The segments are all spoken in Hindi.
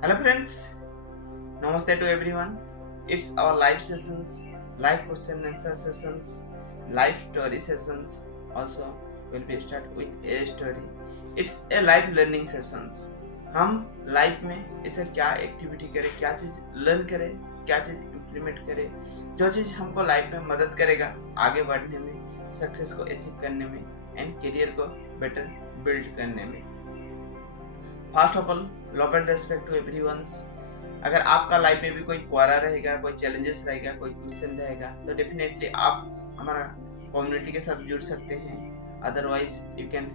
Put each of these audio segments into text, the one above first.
Hello friends, Namaste to everyone. It's our live sessions, live question and answer sessions, live story sessions. Also, will be start with a story. It's a live learning sessions. हम लाइफ में ऐसे क्या एक्टिविटी करें, क्या चीज़ लर्न करें, क्या चीज़ इम्प्लीमेंट करें, जो चीज़ हमको लाइफ में मदद करेगा आगे बढ़ने में, सक्सेस को अचीव करने में एंड करियर को बेटर बिल्ड करने में। First of all love and respect to everyone's. अगर आपका लाइफ में भी कोई क्वारा रहेगा, कोई चैलेंजेस रहेगा, कोई क्वेश्चन रहेगा, तो डेफिनेटली आप हमारा कम्युनिटी के साथ जुड़ सकते हैं। Otherwise you can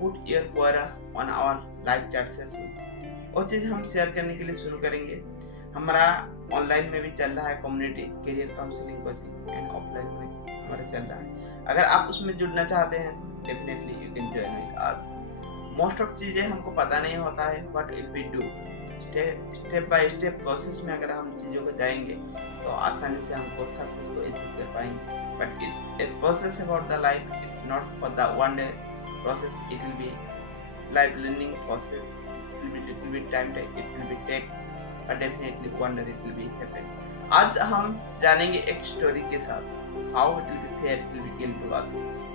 put your Quora on our live chat sessions. वो चीज़ हम शेयर करने के लिए शुरू करेंगे। हमारा ऑनलाइन में भी चल रहा है community career counselling coaching and offline में हमारा चल रहा है। अगर आप उसमें जुड़ना चाहते हैं तो definitely you can join with us. Most of चीज़ें हमको पता नहीं होता है but it be do step by step process में अगर हम चीज़ों को जाएंगे तो आसानी से हमको सक्सेस को अचीव कर पाएंगे। But it's a process about the life, it's not for the one day process, it will be life learning process, it will be time take, it will be take but definitely one day it will be happen. आज हम जानेंगे एक स्टोरी के साथ how it will be fear, it will be kill to us.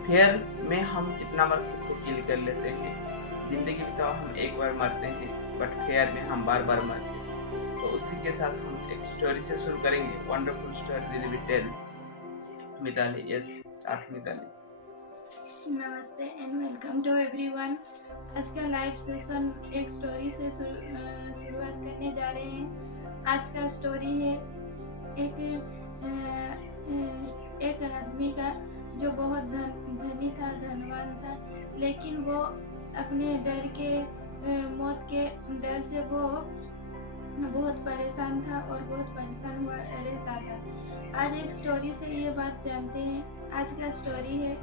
Fear में हम कितना बार खुद को किल कर लेते हैं। जिंदगी में तो हम एक बार मरते हैं बट फेयर में हम बार बार मरते हैं। तो उसी के साथ हम एक स्टोरी से शुरू करेंगे। Wonderful story will be tell Mitali. Yes start Mitali. नमस्ते एंड वेलकम टू एवरीवन। आज का लाइव सेशन एक स्टोरी से शुरुआत करने जा रहे हैं। आज का स्टोरी है एक आदमी का जो बहुत धनी था, धनवान था, लेकिन वो अपने डर के मौत के डर से वो बहुत परेशान था और बहुत परेशान हुआ रहता था। आज एक स्टोरी से ये बात जानते हैं। आज का स्टोरी है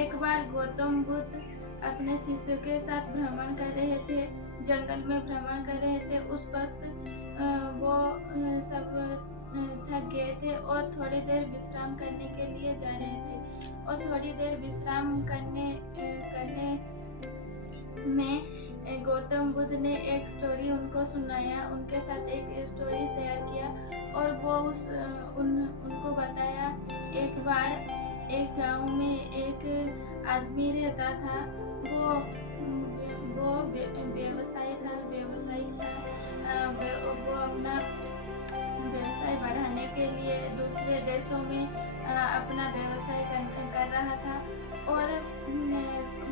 एक बार गौतम बुद्ध अपने शिष्यों के साथ भ्रमण कर रहे थे, जंगल में भ्रमण कर रहे थे। उस वक्त वो सब थक गए थे और थोड़ी देर विश्राम करने के लिए जा रहे थे। और थोड़ी देर विश्राम करने में गौतम बुद्ध ने एक स्टोरी उनको सुनाया, उनके साथ एक स्टोरी शेयर किया और वो उनको बताया। एक बार एक गांव में एक आदमी रहता था। वो व्यवसायी था। वो अपना व्यवसाय बढ़ाने के लिए दूसरे देशों में अपना व्यवसाय कर रहा था और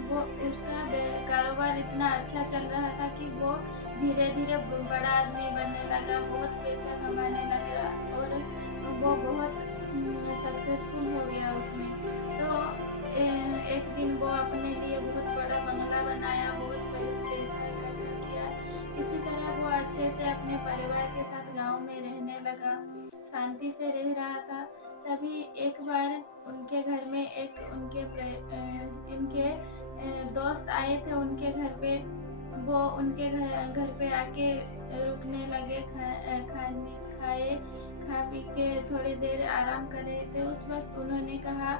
वो उसका कारोबार इतना अच्छा चल रहा था कि वो धीरे धीरे बड़ा आदमी बनने लगा, बहुत पैसा कमाने लगा और वो बहुत सक्सेसफुल हो गया उसमें। तो एक दिन वो अपने लिए बहुत बड़ा बंगला बनाया, बहुत पैसा इकट्ठा किया। इसी तरह वो अच्छे से अपने परिवार के साथ गांव में रहने लगा, शांति से रह रहा था। तभी एक बार उनके घर में इनके दोस्त आए थे उनके घर पे। वो उनके घर पे आके रुकने लगे, खा पी के थोड़ी देर आराम कर रहे थे। उस वक्त उन्होंने कहा,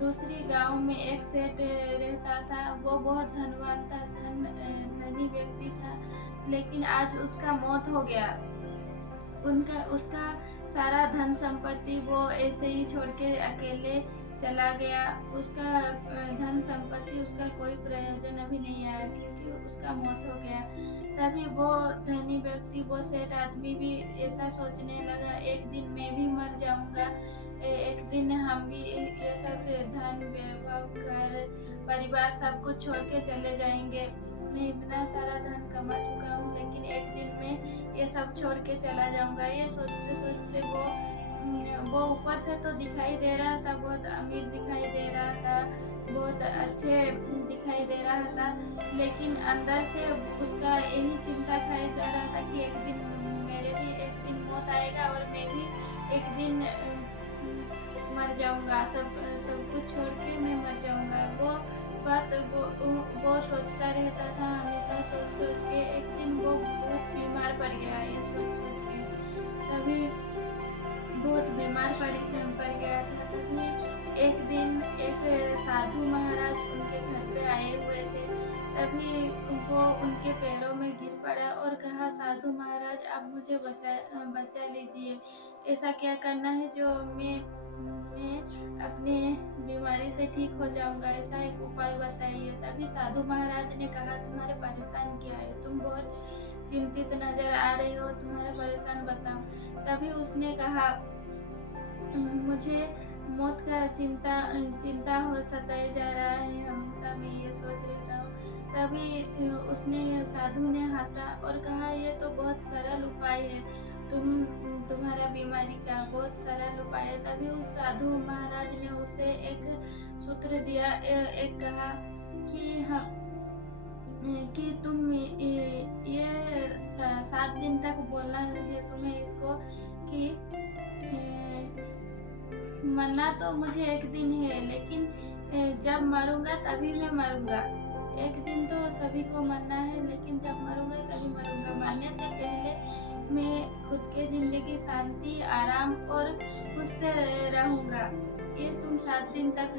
दूसरी गांव में एक सेठ रहता था। वो बहुत धनवान था, धनी व्यक्ति था, लेकिन आज उसका मौत हो गया। उसका सारा धन संपत्ति वो ऐसे ही छोड़ के अकेले चला गया। उसका धन संपत्ति उसका कोई प्रयोजन अभी नहीं आया क्योंकि उसका मौत हो गया। तभी वो धनी व्यक्ति, वो सेठ आदमी भी ऐसा सोचने लगा, एक दिन मैं भी मर जाऊंगा, एक दिन हम भी ये सब धन, वैभव, घर, परिवार सब कुछ छोड़ के चले जाएंगे। मैं इतना सारा धन कमा चुका हूँ, लेकिन एक दिन में ये सब छोड़ के चला जाऊंगा। ये सोचते सोचते वो ऊपर से तो दिखाई दे रहा था, बहुत अमीर दिखाई दे रहा था, बहुत अच्छे दिखाई दे रहा था, लेकिन अंदर से उसका यही चिंता खाई जा रहा था कि एक दिन मेरे भी एक दिन मौत आएगा और मैं भी एक दिन मर जाऊंगा, सब कुछ छोड़ के मैं मर जाऊंगा। वो बात वो सोचता रहता था, हमेशा सोच के। एक दिन वो बहुत बीमार पड़ गया, ये सोच के। तभी बहुत बीमार पड़ गया था। तभी एक दिन एक साधु महाराज उनके घर पे आए हुए थे। तभी वो उनके पैरों में गिर पड़ा और कहा, साधु महाराज, आप मुझे बचा लीजिए। ऐसा क्या करना है जो मैं अपने बीमारी से ठीक हो जाऊंगा, ऐसा एक उपाय बताइए। तभी साधु महाराज ने कहा, तुम्हारे परेशान क्या है? तुम बहुत चिंतित नजर आ रहे हो, तुम्हारा परेशान बताओ। तभी उसने कहा, मुझे मौत का चिंता हो सताए जा रहा है, हमेशा मैं ये सोच रहता हूँ। तभी साधु ने हंसा और कहा, ये तो बहुत सरल उपाय है, तुम्हारा बीमारी का बहुत सरल उपाय है। तभी उस साधु महाराज ने उसे एक सूत्र दिया, एक कहा कि तुम ये 7 दिन तक बोलना है तुम्हें इसको कि मरना तो मुझे एक दिन है, लेकिन जब मरूंगा तभी मैं मरूंगा। एक दिन तो सभी को मरना है, लेकिन जब मरूंगा तभी मरूंगा। मरने से पहले मैं खुद के जिंदगी शांति, आराम और खुद से रहूंगा। ये तुम 7 दिन तक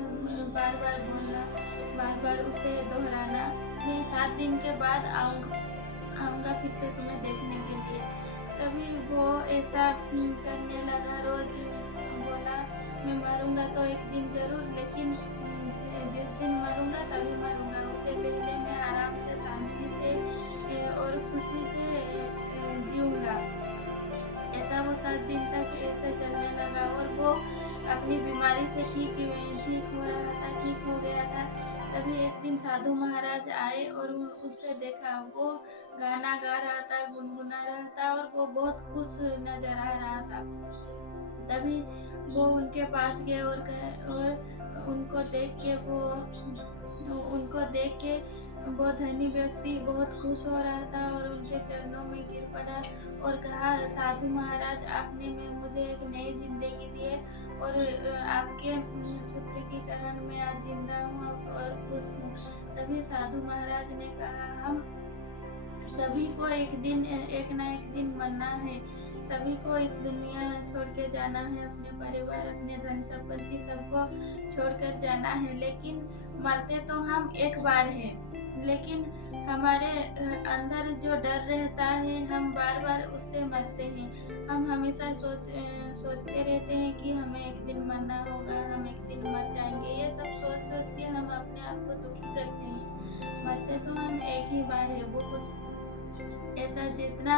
बार बार बोलना, बार बार उसे दोहराना। मैं 7 दिन के बाद आऊंगा फिर से तुम्हें देखने के लिए। तभी वो ऐसा करने लगा, रोज बोला, मैं मरूंगा तो एक दिन जरूर, लेकिन जिस दिन मरूंगा तभी मरूंगा, उससे पहले मैं आराम से, शांति से और खुशी से जीऊंगा। ऐसा वो 7 दिन तक ऐसे चलने लगा और वो अपनी बीमारी से ठीक हो रहा था, ठीक हो गया था। तभी एक दिन साधु महाराज आए और उसे देखा, वो गाना गा रहा था, गुनगुना रहा था और वो बहुत खुश नजर आ रहा था। तभी वो उनके पास गए और उनको देख के वो धनी व्यक्ति बहुत खुश हो रहा था और उनके चरणों में गिर पड़ा और कहा, साधु महाराज, आपने मुझे एक नई जिंदगी दी है और आपके सूत्र के कारण मैं आज जिंदा हूँ और खुश हूँ। तभी साधु महाराज ने कहा, हम सभी को एक ना एक दिन मरना है, सभी को इस दुनिया छोड़ के जाना है, अपने परिवार, अपने धन संपत्ति सबको छोड़कर जाना है, लेकिन मरते तो हम एक बार हैं, लेकिन हमारे अंदर जो डर रहता है, हम बार बार उससे मरते हैं। हम हमेशा सोचते रहते हैं कि हमें एक दिन मरना होगा, हम एक दिन मर जाएंगे। ये सब सोच के हम अपने आप को दुखी करते हैं। मरते तो हम एक ही बार है। वो कुछ ऐसा जितना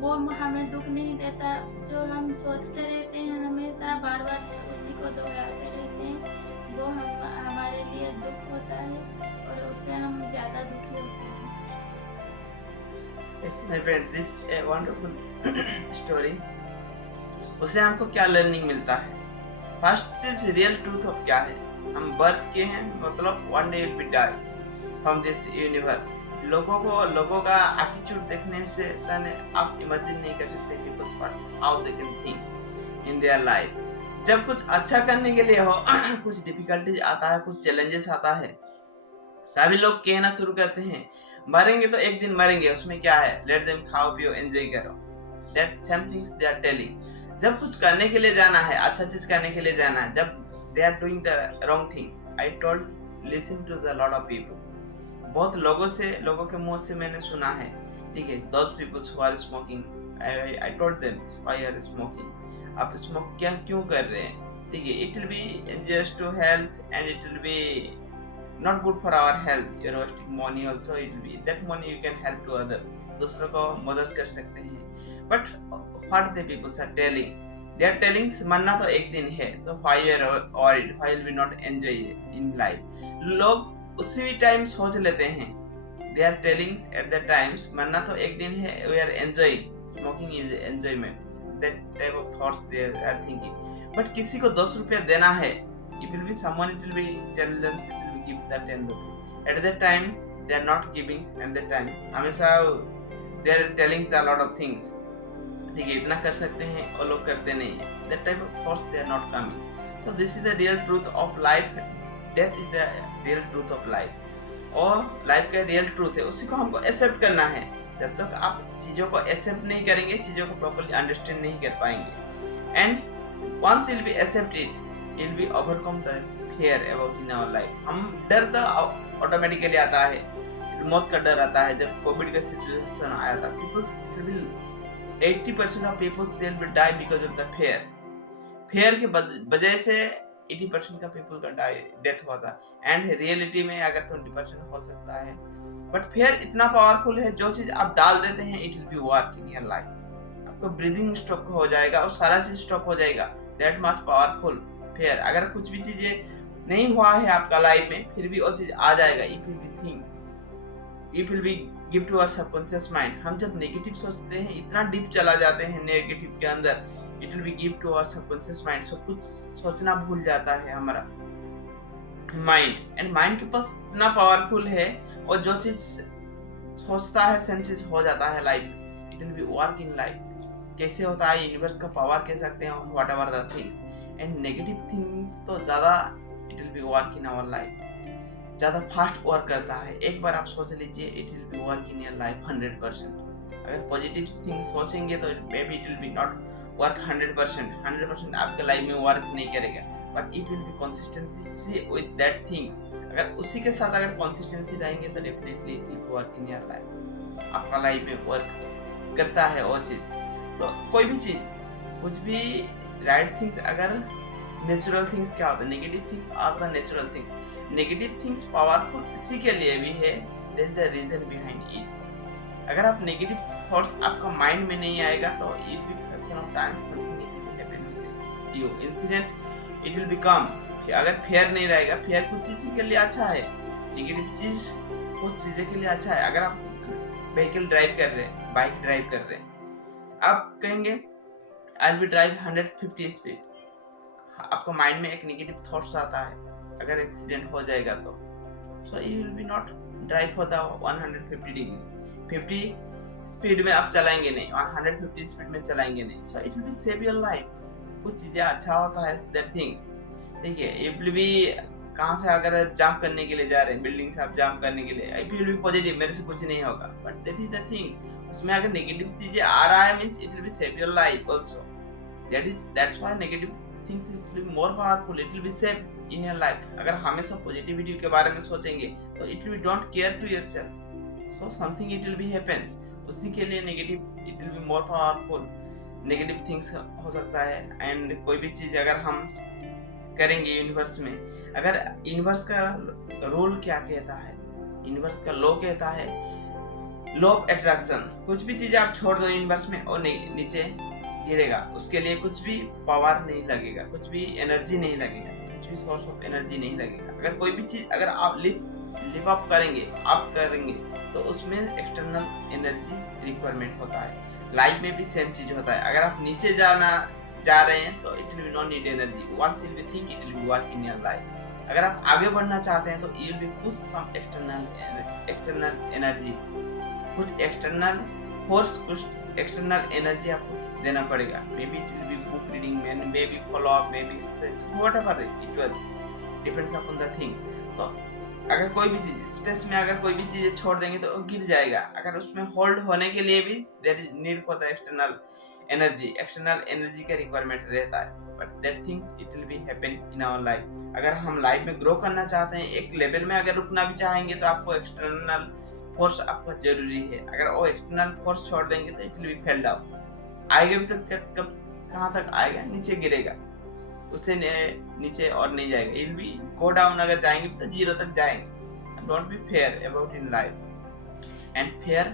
वो हमें दुख नहीं देता, जो हम सोचते रहते हैं, हमेशा बार बार उसी को दोहराते रहते हैं, वो हमारे लिए दुख होता है और उससे हम ज्यादा दुखी होते हैं। Yes, my friend, this is a wonderful story. उससे हमको क्या लर्निंग मिलता है? फर्स्ट चीज, रियल ट्रूथ ऑफ क्या है? हम बर्थ के हैं, मतलब one day will be die from this universe. लोगों का एटीट्यूड देखने से आप इमेजिन नहीं कर सकते peoples how they can think in their life. जब कुछ अच्छा करने के लिए हो कुछ डिफिकल्टीज आता है, कुछ चैलेंजेस आता है, तभी लोग कहना शुरू करते हैं, मरेंगे तो एक दिन मरेंगे, उसमें क्या है, लेट देम खाओ पियो एंजॉय करो। That some things they are telling. जब कुछ करने के लिए जाना है, अच्छा चीज करने के लिए जाना है, जब they are doing the wrong things, I told listen to the lot of people. बहुत लोगों के मुंह से मैंने सुना है, ठीक है, those peoples who are smoking, I told them why are smoking, आप स्मोक क्यों कर रहे हैं, ठीक है, it will be injurious to health and it will be not good for our health, you're wasting money also, it will be that money you can help to others, दूसरों को मदद कर सकते हैं। but what the people are telling, they are telling मरना तो एक दिन है, तो why you are worried, why will we not enjoy in life। लोग उसी भी टाइम सोच लेते हैं, they are telling at the times मरना तो एक दिन है, we are enjoying, smoking is enjoyment, that type of thoughts they are thinking। but किसी को 10 रुपया देना है, it will be someone, it will be tell them give that 10 rupees, at that times they are not giving, at that time हमेशा they are telling a lot of things, ठीक है, इतना कर सकते हैं और लोग करते नहीं है, that type of thoughts they are not coming। so this is the real truth of life, death is the real truth of life, और लाइफ का रियल ट्रूथ है, उसी को हमको एक्सेप्ट करना है। जब तक आप चीजों को एक्सेप्ट नहीं करेंगे, चीजों को प्रॉपर्ली अंडरस्टैंड नहीं कर पाएंगे, and once you'll be accept it, you'll be overcome the fear about in our life। हम डर तो ऑटोमेटिकली आता है, मौत का डर आता है। जब कोविड का सिचुएशन आया था, 80% of peoples they will die because of the fear के वजह से 80% का पीपल का डेथ हुआ था। एंड रियलिटी में अगर 20% हो सकता है, बट फेयर इतना पावरफुल है, जो चीज आप डाल देते हैं it will be work in your life. आपका ब्रीदिंग स्टॉप हो जाएगा और सारा चीज स्टॉप हो जाएगा। That much powerful fair. अगर कुछ भी चीजें नहीं हुआ है आपका लाइफ में, फिर भी वो चीज आ जाएगा। If will be think, if will be give to our subconscious mind. हम जब नेगेटिव सोचते हैं, इतना डीप चला जाते हैं नेगेटिव के अंदर, it will be give to our subconscious mind. सब कुछ सोचना भूल जाता है हमारा माइंड। एंड माइंड के पास इतना पावरफुल है, और जो चीज सोचता है सेम चीज हो जाता है life. It will be work in life. कैसे होता है, यूनिवर्स का पावर कह सकते हैं, whatever the things. And negative things तो ज्यादा it will be work in our life, ज्यादा फास्ट वर्क करता है। एक बार आप सोच लीजिए, it will be work in your life 100%। अगर पॉजिटिव थिंग्स सोचेंगे तो maybe it will be not work 100% आपके लाइफ में वर्क नहीं करेगा, but it will be consistency with that things. अगर उसी के साथ अगर कंसिस्टेंसी रहेंगे तो definitely it will work in your life. आपका लाइफ में वर्क करता है वो चीज। तो कोई भी चीज, कुछ भी राइट थिंग्स, अगर नेचुरल थिंग्स क्या होता है, negative things are the natural things. Negative things powerful इसी के लिए भी है, there is the reason behind it. अगर आप नेगेटिव थॉट्स आपका माइंड में नहीं आएगा तो it will fraction of time something will happen with you, incident it will become. अगर फेयर नहीं रहेगा, फेयर कुछ चीज के लिए अच्छा है, नेगेटिव चीज कुछ चीजें के लिए अच्छा है। अगर आप व्हीकल ड्राइव कर रहे हैं, बाइक ड्राइव कर रहे हैं, आप कहेंगे आई विल ड्राइव 150 स्पीड, आपका माइंड में एक नेगेटिव थॉट्स आता है, अगर एक्सीडेंट हो जाएगा तो so you will be not drive for the 150 degree. 50 speed में आप चलाएंगे नहीं, 150 स्पीड में चलाएंगे नहीं। So it will be save your life. कुछ चीजें अच्छा होता है दैट थिंग्स, ठीक है। इट विल बी कहाँ से अगर जंप करने के लिए जा रहे हैं, बिल्डिंग से आप जंप करने के लिए, इट विल बी पॉजिटिव, मेरे से कुछ नहीं होगा, but that is the things. उसमें अगर नेगेटिव चीजें आ रहा है means it will be save your life also. That's why negative things is will be more powerful, it will be save in your life. अगर हमेशा पॉजिटिविटी के बारे में सोचेंगे तो it will don't care to yourself, so something it will be happens. उसी के लिए negative it will be more powerful. Negative things हो सकता है। एंड कोई भी चीज अगर हम करेंगे यूनिवर्स में, अगर यूनिवर्स का रूल क्या कहता है, यूनिवर्स का लॉ कहता है लॉ ऑफ अट्रैक्शन। कुछ भी चीज आप छोड़ दो यूनिवर्स में और नीचे गिरेगा, उसके लिए कुछ भी पावर नहीं लगेगा, कुछ भी एनर्जी नहीं लगेगा, कुछ भी सोर्स ऑफ एनर्जी नहीं लगेगा। अगर कोई भी चीज अगर आप लिव अप करेंगे तो उसमें एक्सटर्नल एनर्जी रिक्वायरमेंट होता है। लाइफ में भी सेम चीज होता है। अगर आप नीचे जा रहे हैं तो it will not need energy, once you will think it will be work in your life. अगर आप आगे बढ़ना चाहते हैं तो you will be push some external energy, कुछ एक्सटर्नल फोर्स, कुछ एक्सटर्नल एनर्जी आपको देना पड़ेगा। Maybe it will be book reading, maybe follow up, maybe research, whatever it was, depends upon the things. तो अगर कोई भी चीज स्पेस में अगर कोई भी चीज छोड़ देंगे तो गिर जाएगा। अगर उसमें होल्ड होने के लिए भी there is need for the external energy का रिक्वायरमेंट रहता है, but that things it will be happen in our life. अगर हम लाइफ में ग्रो करना चाहते हैं, एक लेवल में अगर रुकना भी चाहेंगे तो आपको एक्सटर्नल फोर्स आपको जरूरी है। अगर वो एक्सटर्नल फोर्स छोड़ देंगे तो it will B fell down, आएगा भी तो कब कहाँ तक आएगा, नीचे गिरेगा, उससे नीचे और नहीं जाएगा, इट बी गो डाउन। अगर जाएंगे तो जीरो तक जाएंगे। Don't be fair about in life. And fair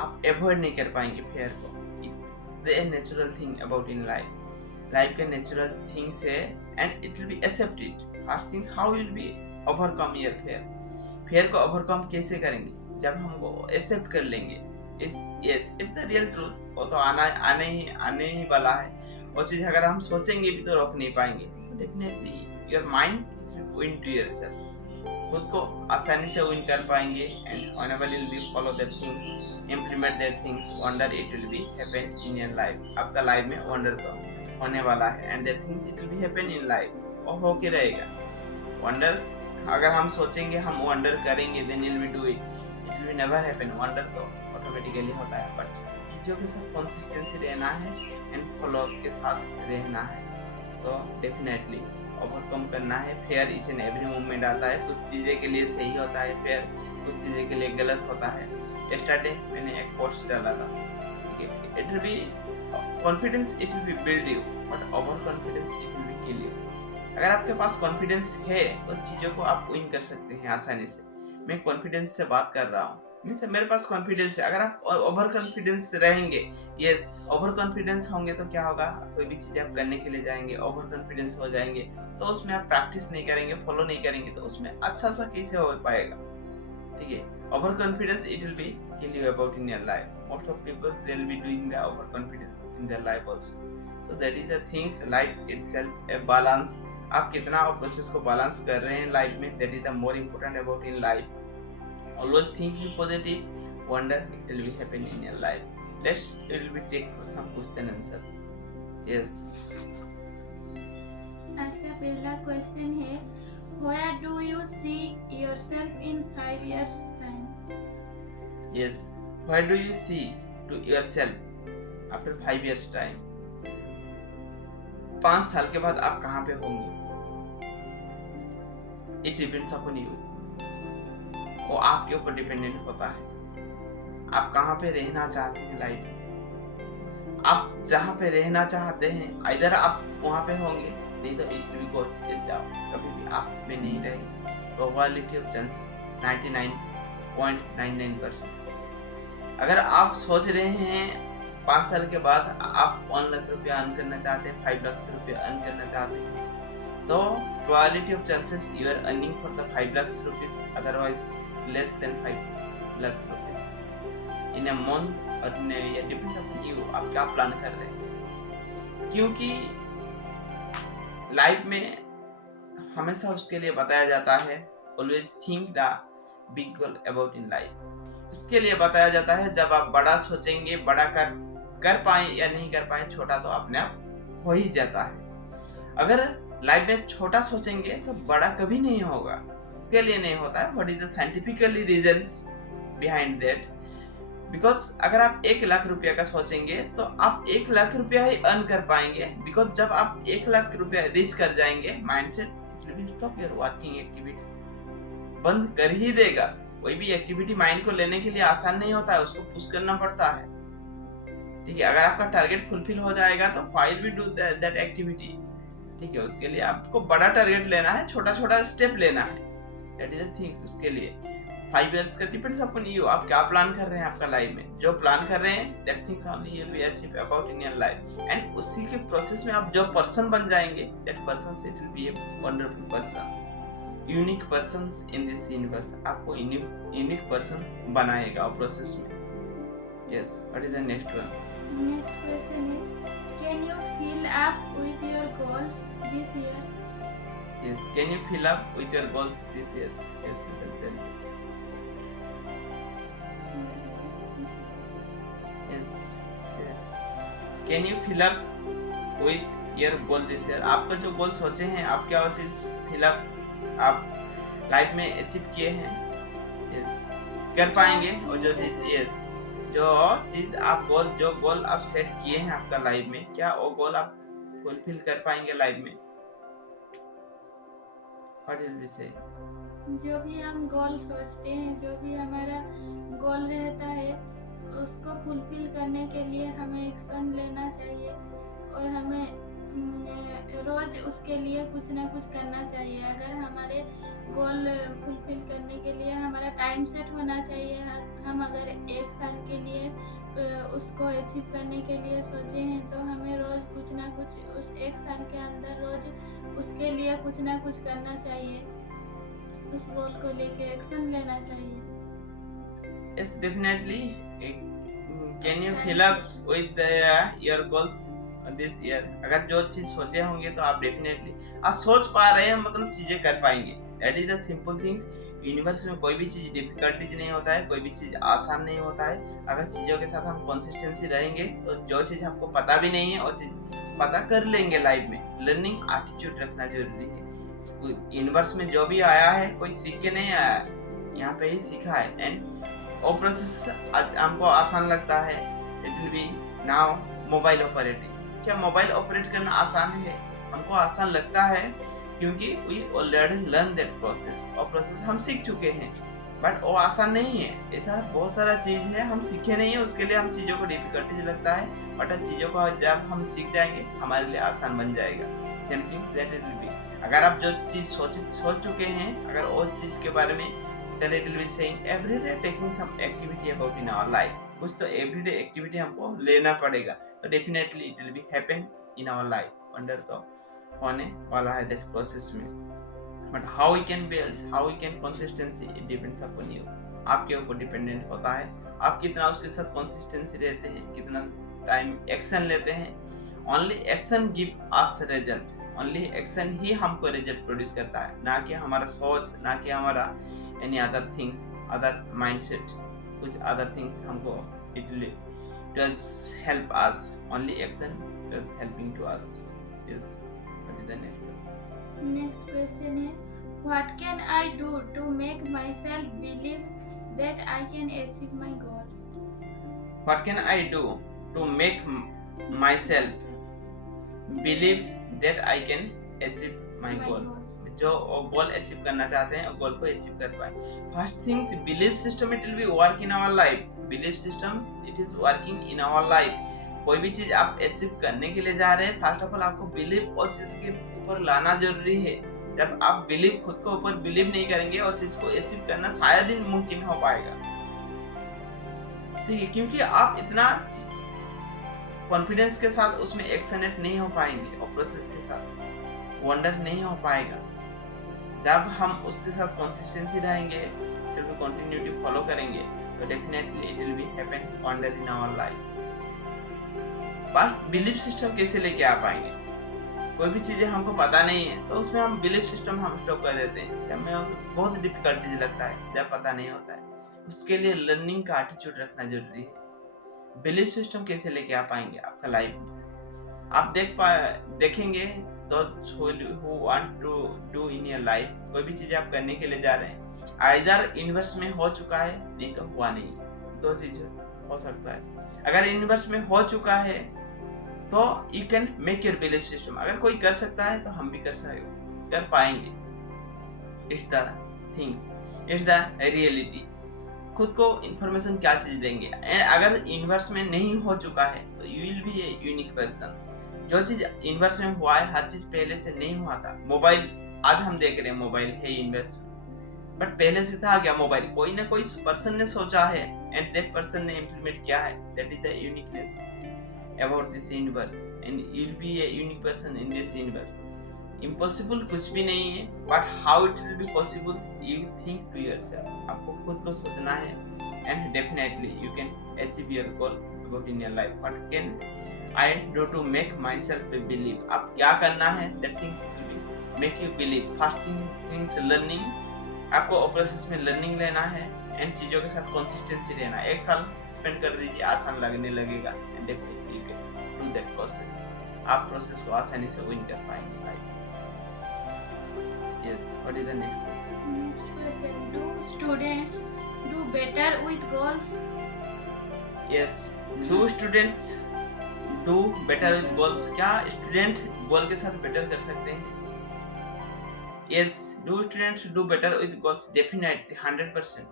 आप अवॉइड नहीं कर पाएंगे फेयर को। It's the natural thing about in life के नेचुरल थिंग्स है and it will be accepted. First things how will be overcome your fair को ओवरकम कैसे करेंगे, जब हम वो एक्सेप्ट कर लेंगे। It's the real truth. वो तो आने ही वाला है। वो चीज अगर हम सोचेंगे भी तो रोक नहीं पाएंगे। Definitely your mind win to yourself, खुद को आसानी से विन कर पाएंगे। And whenever you will follow that things, implement that things, wonder it will be happen in your life। आपका लाइफ में वंडर तो होने वाला है and that things it will be happen in life, और होके रहेगा वंडर। अगर हम सोचेंगे हम वंडर करेंगे then you'll be do it will be never happen। Wonder तो ऑटोमेटिकली होता है, बट चीज़ों के साथ कंसिस्टेंसी रहना है एंड फॉलो के साथ रहना है, तो डेफिनेटली ओवरकम करना है। Fair each and every movement आता है, कुछ चीज़ें के लिए सही होता है फेयर, कुछ चीज़ें के लिए गलत होता है। यस्टरडे मैंने एक पोस्ट डाला था, ठीक है, it will B confidence, it will be build you, but over confidence it will be kill you. अगर आपके पास कॉन्फिडेंस है तो चीज़ों को आप विन कर सकते हैं आसानी से। मैं कॉन्फिडेंस से बात कर रहा हूँ, मीन्स मेरे पास कॉन्फिडेंस है। अगर आप ओवर कॉन्फिडेंस रहेंगे, यस, ओवर कॉन्फिडेंस होंगे तो क्या होगा, कोई भी चीज़ आप करने के लिए जाएंगे, ओवर कॉन्फिडेंस हो जाएंगे तो उसमें आप प्रैक्टिस नहीं करेंगे, फॉलो नहीं करेंगे, तो उसमें अच्छा सा कैसे हो पाएगा, ठीक है। Over confidence it will be kill you about in your life. Most of peoples they will be doing the over confidence in their life also. So that is the things, life itself a balance. आप कितना प्रोसेस को बैलेंस कर रहे हैं लाइफ में, that is the more important about in life. Always think positive, wonder it will be happen in your life. Let's will be take for some question answer. Yes. आज का पहला क्वेश्चन है, Where do you see yourself in 5 years time? Yes. Where do you see to yourself after 5 years time? 5 साल के बाद आप कहाँ पे होंगे? It depends upon you. वो आपके ऊपर डिपेंडेंट होता है। आप कहाँ पे रहना चाहते हैं लाइफ में। आप जहाँ पे रहना चाहते हैं इधर आप वहाँ पे होंगे, नहीं तो इट विल गो डाउन, कभी भी आप में नहीं रहेंगे। Probability of chances 99.99%। अगर आप सोच रहे हैं 5 साल के बाद आप 1 लाख रुपया अर्न करना चाहते हैं, 5 लाख रुपया अर्न करना चाहते हैं, तो probability of chances you are earning for the 5 lakh rupees, otherwise less than 5 lakhs rupees in a month or in a year, depends upon you, आप क्या प्लान कर रहे हैं। क्योंकि लाइफ में हमेशा उसके लिए बताया जाता है always think the big goal about in life। उसके लिए बताया जाता है जब आप बड़ा सोचेंगे, बड़ा कर पाए या नहीं कर पाए, छोटा तो अपने आप हो ही जाता है। अगर लाइफ में छोटा सोचेंगे तो बड़ा कभी नहीं होगा, के लिए नहीं होता है। What is the scientifically reasons behind that? Because अगर आप 1 लाख रुपया का सोचेंगे तो आप 1 लाख रुपया ही अर्न कर पाएंगे, बिकॉज जब आप 1 लाख रुपया रीच कर जाएंगे, mindset will stop your working activity, बंद कर ही देगा। कोई भी एक्टिविटी माइंड को लेने के लिए आसान नहीं होता है, उसको पुश करना पड़ता है, ठीक है। अगर आपका टारगेट फुलफिल हो जाएगा तो फाइल भी डू दैट एक्टिविटी, ठीक है। उसके लिए आपको बड़ा टारगेट लेना है, छोटा छोटा स्टेप लेना है, दैट इज द थिंग्स। उसके लिए 5 इयर्स का डिपेंड्स अपॉन यू, आप क्या प्लान कर रहे हैं आपका लाइफ में। जो प्लान कर रहे हैं that things only you will be achieve about in your life, and उसी के प्रोसेस में आप जो पर्सन बन जाएंगे, दैट पर्सन से it will be a wonderful person, unique persons in this universe. आपको यूनिक पर्सन बनाएगा वो प्रोसेस में। Yes, what is the next one? Next question is, can you fill up with your goals this year? Yes, can you fill up with your goals this year? Yes, we can tell. Yes, sure. Can you fill up with your goal this year? आपका जो गोल सोचे हैं, आप क्या वो चीज फिल अप आप लाइफ में अचीव किए हैं? यस, कर पाएंगे वो जो चीज, यस, जो चीज आप जो गोल आप सेट किए हैं आपका लाइफ में, क्या वो गोल आप फुलफिल कर पाएंगे लाइफ में? What will we say? जो भी हम गोल सोचते हैं, जो भी हमारा गोल रहता है, उसको फुलफिल करने के लिए हमें एक्शन लेना चाहिए और हमें रोज उसके लिए कुछ ना कुछ करना चाहिए। अगर हमारे गोल फुलफिल करने के लिए हमारा टाइम सेट होना चाहिए। हम अगर 1 साल के लिए उसको अचीव करने के लिए सोचे हैं तो हमें रोज कुछ ना कुछ उस 1 साल के अंदर रोज उसके लिए कुछ ना कुछ करना चाहिए, उस गोल को लेके एक्शन लेना चाहिए। Yes, definitely. Can you fill up with your goals this year? अगर जो चीज सोचे होंगे तो आप डेफिनेटली आप सोच पा रहे हैं, मतलब चीजें कर पाएंगे। That is the simple things. Universe में कोई भी चीज डिफिकल्टीज नहीं होता है, कोई भी चीज आसान नहीं होता है। अगर चीजों के साथ हम कंसिस्टेंसी रहेंगे तो जो चीज आपको पता भी नहीं है वो चीज पता कर लेंगे लाइफ में। लर्निंग एटीट्यूड रखना जरूरी है। यूनिवर्स में जो भी आया है कोई सीख के नहीं आया है, यहाँ पे ही सीखा है, एंड वो प्रोसेस हमको आसान लगता है। It will be now mobile operating. क्या मोबाइल ऑपरेट करना आसान है? हमको आसान लगता है क्योंकि we already learn that process, और प्रोसेस हम सीख चुके हैं। बट वो आसान नहीं है, ऐसा बहुत सारा चीज़ है हम सीखे नहीं है, उसके लिए हम चीज़ों को डिफिकल्टी लगता है, बट चीज़ों को जब हम सीख जाएंगे हमारे लिए आसान बन जाएगा। Same things that it will B, अगर आप जो चीज़ सोच चुके हैं, अगर वो चीज़ के बारे में, then it will be saying every day taking some activity about in our life, कुछ तो एवरीडे एक्टिविटी हमको लेना पड़ेगा, तो definitely it will be happen in our life, wonder तो होने वाला है दिस प्रोसेस में। But how we can build, how we can consistency, it depends upon you, आपके ऊपर डिपेंडेंट होता है, आप कितना उसके साथ कंसिस्टेंसी रहते हैं, कितना टाइम एक्शन लेते हैं। Only action give us result, only action ही हमको रिजल्ट प्रोड्यूस करता है, ना कि हमारा सोच, ना कि हमारा any other things, other mindset, कुछ other things हमको it does help us, only action does helping to us. Yes, what is the Next question है, what can I do to make myself believe that I can achieve my goals? What can I do to make myself believe that I can achieve my goal? जो गोल अचीव करना चाहते हैं गोल को अचीव कर पाए। First things, belief system it will be work in our life, belief systems it is working in our life. कोई भी चीज आप अचीव करने के लिए जा रहे हैं, फर्स्ट ऑफ ऑल आपको बिलीव और चीज के ऊपर लाना जरूरी है। जब आप बिलीव, खुद को ऊपर बिलीव नहीं करेंगे और चीज को अचीव करना शायद ही मुमकिन हो पाएगा, ठीक है, क्योंकि आप इतना कॉन्फिडेंस के साथ उसमें एक्शनेट नहीं हो पाएंगे और प्रोसेस के साथ वंडर नहीं हो पाएगा। जब हम उसके साथ कंसिस्टेंसी रहेंगे, फिर भी कंटिन्यूटी फॉलो करेंगे, तो definitely it will be happen wonder in our life. बस बिलीफ सिस्टम कैसे लेके आ पाएंगे? कोई भी चीजें हमको पता नहीं है तो उसमें हम बिलीफ सिस्टम हम स्टॉप कर देते हैं, जब हमें बहुत डिफिकल्टी लगता है, जब पता नहीं होता है। उसके लिए लर्निंग का एटीट्यूड रखना जरूरी है। बिलीफ सिस्टम कैसे लेके आ पाएंगे आपका लाइफ में? आप देखेंगे those who want to do in your life, कोई भी चीज आप करने के लिए जा रहे हैं, आइदर यूनिवर्स में हो चुका है, नहीं तो हुआ नहीं, दो चीजें हो सकता है। अगर यूनिवर्स में हो चुका है तो you can make your belief system, अगर कोई कर सकता है तो हम भी कर पाएंगे। It's the things, it's the reality. खुद को इंफॉर्मेशन क्या चीज देंगे, अगर यूनिवर्स में नहीं हो चुका है तो you will be a unique person. जो चीज यूनिवर्स में हुआ है, हर चीज पहले से नहीं हुआ था। मोबाइल आज हम देख रहे हैं, मोबाइल है यूनिवर्स में, बट पहले से था क्या मोबाइल? कोई ना कोई पर्सन ने सोचा है एंड दैट पर्सन ने इम्प्लीमेंट किया है। That is the uniqueness about this universe and you will be a unique person in this universe. Impossible कुछ भी नहीं है, but how it will be possible, you think to yourself. आपको खुद को सोचना है and definitely you can achieve your goal about in your life. What can I do to make myself believe, आप क्या करना है, that things will make you believe. First things learning, आपको प्रोसेस में लर्निंग लेना है एंड चीजों के साथ कंसिस्टेंसी रहना है। 1 साल स्पेंड कर दीजिए, आसान लगने लगेगा and definitely you can do that process. आप प्रोसेस को आसानी से विन कर पाएंगे भाई। Yes, what is the next question? Next question, do students do better with goals? Yes, do students do better with goals, क्या स्टूडेंट गोल के साथ बेटर कर सकते हैं? Yes, do students do better with goals, definitely 100%।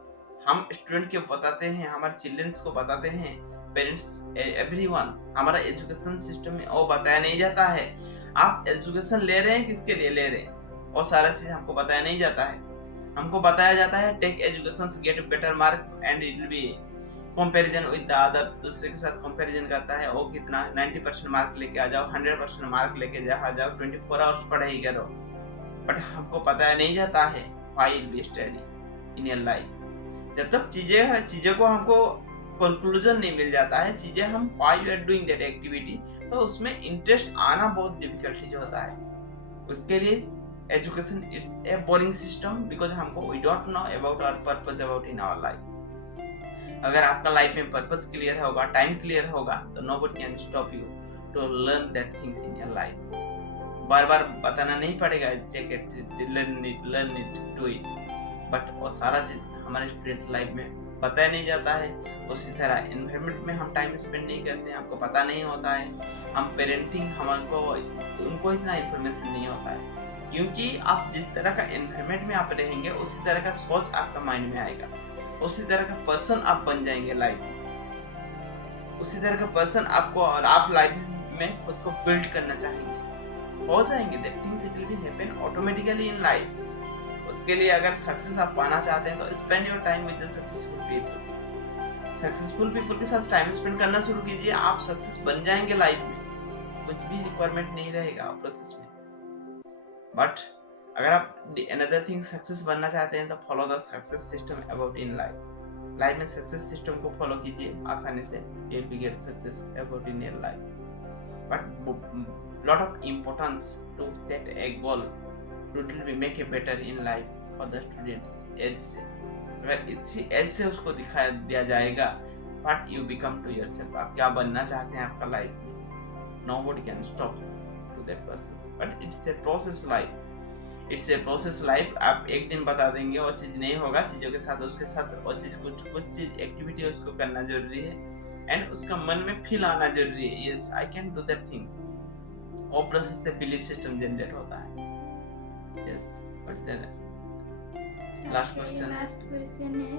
हम स्टूडेंट को बताते हैं, हमारे चिल्ड्रंस को बताते हैं, पेरेंट्स, एवरीवन, हमारा एजुकेशन सिस्टम में वो बताया नहीं जाता है। आप एजुकेशन ले रहे हैं, किसके लिए ले रहे हैं, और सारा चीज हमको बताया नहीं जाता है। हमको बताया जाता है take education, get better mark and it will be comparison with the others, दूसरे के साथ कंपैरिजन करता है, वो कितना 90% मार्क लेके आ जाओ, 100% मार्क लेके आ जाओ, 24 आवर्स पढ़ाई करो। बट हमको पता नहीं जाता है why will be study in your life. जब तक चीजें को हमको कंक्लूजन नहीं मिल जाता है, चीजें हम why you are doing that activity, तो उसमें इंटरेस्ट आना बहुत डिफिकल्टी होता है। उसके लिए education it's a boring system, because हमको we don't know about our purpose about in our life. अगर आपका लाइफ में पर्पस क्लियर होगा, टाइम क्लियर होगा, तो nobody can stop you to learn that things in your life. बार बार बताना नहीं पड़ेगा, take it, learn it, do it, but वो सारा चीज हमारे स्टूडेंट लाइफ में बताया नहीं जाता है। उसी तरह एनवायरनमेंट में हम टाइम स्पेंड नहीं करते हैं, आपको पता नहीं होता है। हम पेरेंटिंग, हमको उनको इतना इंफॉर्मेशन नहीं होता है। क्योंकि आप जिस तरह का एनवायरनमेंट में आप रहेंगे उसी तरह का सोच आपका माइंड में आएगा, उसी तरह का पर्सन आप बन जाएंगे लाइफ में, उसी तरह का पर्सन आपको और आप लाइफ में खुद को बिल्ड करना चाहेंगे, हो जाएंगे। That things it will be happen automatically in life. उसके लिए अगर सक्सेस आप पाना चाहते हैं तो spend your time with the successful people. Successful people के साथ टाइम स्पेंड करना शुरू कीजिए, आप सक्सेस बन जाएंगे लाइफ में। कुछ भी रिक्वायरमेंट नहीं रहेगा प्रोसेस में। बट अगर आप अनदर थिंग सक्सेस बनना चाहते हैं तो follow the success system about in life. Life में सक्सेस सिस्टम को फॉलो कीजिए, आसानी से you will get success about in your life. But lot of importance to set a goal to make it better in life for the students age से। अगर इसी एज से उसको दिखा दिया जाएगा what you become to yourself, आप क्या बनना चाहते हैं आपका लाइफ में, nobody can stop to that process, but it's a process life, it's a process life। आप एक दिन बता देंगे वो चीज नहीं होगा, चीजों के साथ उसके साथ वो चीज कुछ चीज एक्टिविटी उसको करना जरूरी है एंड उसका मन में फील आना जरूरी है, yes I can do that things. वो प्रोसेस से बिलीफ सिस्टम जनरेट होता है। यस, बट लास्ट क्वेश्चन है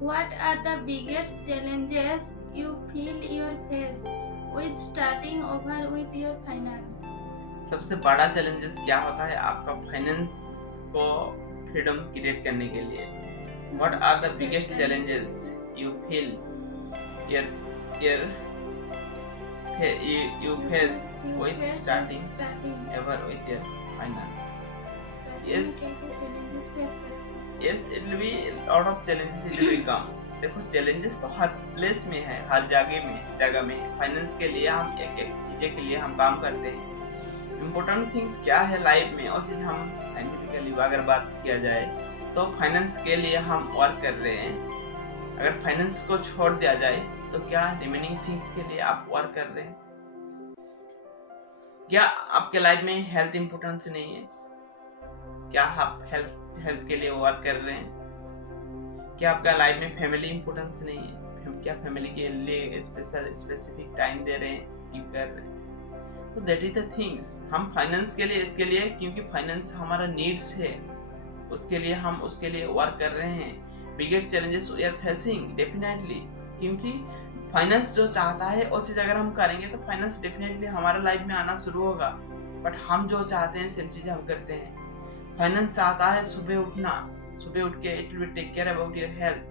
what are the biggest challenges you feel your face with starting over with your finance. सबसे बड़ा चैलेंजेस क्या होता है आपका फाइनेंस को फ्रीडम क्रिएट करने के लिए। What are the biggest challenges you feel you face with starting ever with your finance। yes it will be lot of challenges it will come। देखो चैलेंजेस तो हर प्लेस में है, हर जगह में फाइनेंस के लिए हम एक चीजें के लिए हम काम करते हैं। इम्पोर्टेंट थिंग्स क्या है लाइफ में और चीज हम साइंटिफिकली अगर बात किया जाए तो फाइनेंस के लिए हम वर्क कर रहे हैं। अगर फाइनेंस को छोड़ दिया जाए तो क्या रिमेनिंग थिंग्स के लिए आप वर्क कर रहे हैं? क्या आपके लाइफ में हेल्थ इंपॉर्टेंस नहीं है? क्या आप हेल्थ के लिए वर्क कर रहे हैं? क्या आपका लाइफ में फैमिली इंपॉर्टेंस नहीं है? क्या फैमिली के लिए स्पेसिफिक टाइम दे रहे हैं, गिव कर रहे हैं? तो दैट इज द थिंग्स। हम फाइनेंस के लिए इसके लिए क्योंकि फाइनेंस हमारा नीड्स है, उसके लिए हम उसके लिए वर्क कर रहे हैं। Biggest challenges we are facing definitely, क्योंकि फाइनेंस जो चाहता है वो चीज अगर हम करेंगे तो फाइनेंस डेफिनेटली हमारे लाइफ में आना शुरू होगा। बट हम जो चाहते हैं सेम चीजें हम करते हैं। फाइनेंस चाहता है सुबह उठना, सुबह उठ के it will take care about your health.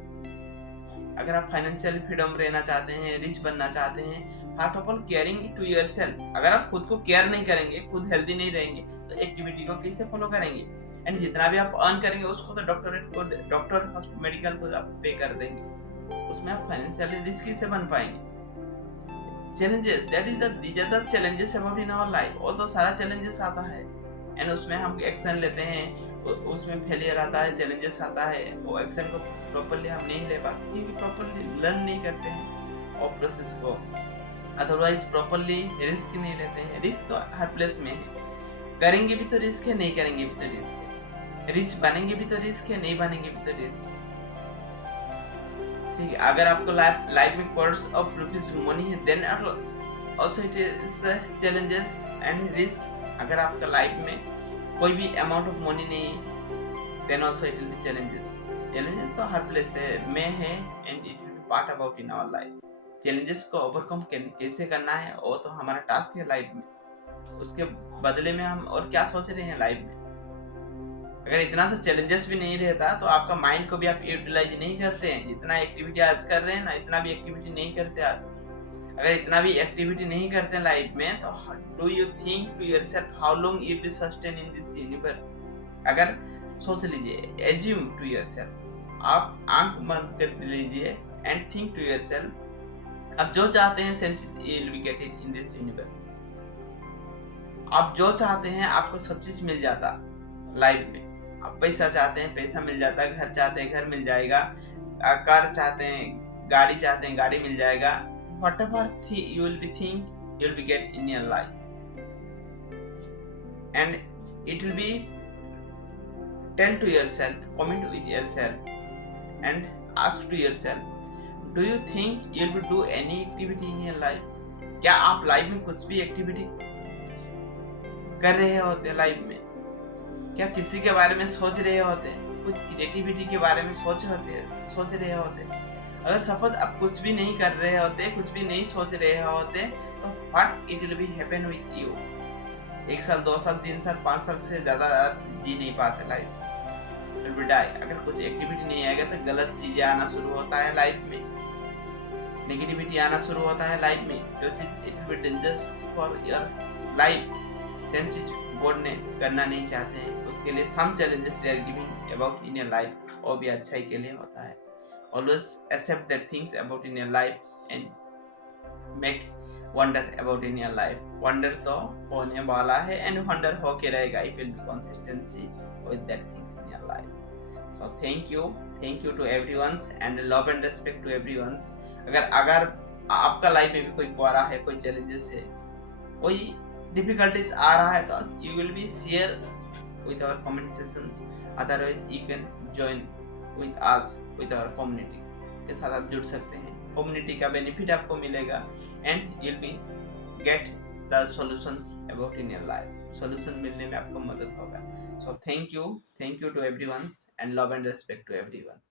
अगर आप फाइनेंशियल फ्रीडम रहना चाहते हैं, रिच बनना चाहते हैं, first of all caring to yourself. अगर आप खुद को केयर नहीं करेंगे, खुद हेल्दी नहीं रहेंगे तो एक्टिविटी को कैसे फॉलो करेंगे? एंड जितना भी आप अर्न करेंगे उसको तो डॉक्टर मेडिकल को आप पे कर देंगे, उसमें आप फाइनेंशियली रिस्की से बन पाएंगे। Challenges that is these are the challenges about in our life. वो तो सारा चैलेंजेस आता है एंड उसमें हम एक्शन लेते हैं, उसमें फेलियर आता है, चैलेंजेस आता है, वो एक्शन को प्रॉपर्ली हम नहीं ले पाते क्योंकि प्रॉपर्ली लर्न नहीं करते हैं और प्रोसेस को, अदरवाइज प्रॉपर्ली रिस्क नहीं लेते हैं। रिस्क तो हर प्लेस में है, करेंगे भी तो रिस्क है, नहीं करेंगे भी तो रिस्क है, रिच बनेंगे भी तो रिस्क है, नहीं बनेंगे भी तो रिस्क है। ठीक है, अगर आपको लाइफ में करोड्स ऑफ रुपीस मनी है then also it is challenges and risk. अगर आपका लाइफ में कोई भी अमाउंट ऑफ मनी नहीं then also it will be challenges तो हर प्लेस में है and it will be part about in our life. Challenges को ओवरकम कैसे करना है वो तो हमारा टास्क है लाइफ में। उसके बदले में हम और क्या सोच रहे हैं लाइफ में। अगर इतना सा चैलेंजेस भी नहीं रहता तो आपका माइंड को भी आप यूटिलाइज नहीं करते हैं। जितना एक्टिविटी आज कर रहे हैं ना, इतना भी एक्टिविटी नहीं करते आज। अगर इतना भी एक्टिविटी नहीं करते लाइफ में तो do you think to yourself how long you will sustain in this universe. अगर सोच लीजिए, एज्यूम टू योरसेल्फ, आप आंख बंद कर लीजिए एंड थिंक टू योरसेल्फ, आप जो चाहते हैं सेम चीज you will B get it in this universe. आप जो चाहते हैं आपको सब चीज मिल जाता लाइफ में। आप पैसा चाहते हैं पैसा मिल जाता है, घर चाहते हैं घर मिल जाएगा, कार चाहते हैं गाड़ी चाहते हैं गाड़ी मिल जाएगा। whatever you will be think you will be get in your life and it will be tell to yourself, comment with yourself and ask to yourself, do you think you will do any activity in your life? क्या आप लाइफ में कुछ भी एक्टिविटी कर रहे होते लाइफ में? क्या किसी के बारे में सोच रहे होते, कुछ क्रिएटिविटी के बारे में सोच रहे होते? अगर सपोज आप कुछ भी नहीं कर रहे होते, कुछ भी नहीं सोच रहे होते, तो what it will be happen with you? 1 साल, 2 साल, 3 साल, 5 साल से ज़्यादा जी नहीं पाते लाइफ, विल बी डाई। अगर कुछ एक्टिविटी नहीं आएगा तो गलत चीज़ें आना शुरू होता है लाइफ में, नेगेटिविटी आना शुरू होता है लाइफ में, जो चीज़ it will be dangerous for your life. Same चीज़ गॉड ने करना नहीं चाहते हैं, उसके लिए some challenges they are giving about in your life, वो भी अच्छाई के लिए होता है। Always accept that things about in your life and make wonder about in your life. Wonder तो होने वाला है एंड वंडर होके रहेगा, if will be consistency with that things in your life. So thank you to everyone and love and respect to everyone. अगर आपका लाइफ में भी कोई क्वारा है, कोई चैलेंजेस है, कोई डिफिकल्टीज आ रहा है, तो you will B share with our comment sessions, otherwise you can join with us with our community के साथ आप जुड़ सकते हैं। कम्युनिटी का बेनिफिट आपको मिलेगा and you'll be get the solutions about in your life, solution मिलने में आपको मदद होगा। So thank you to everyone and love and respect to everyone।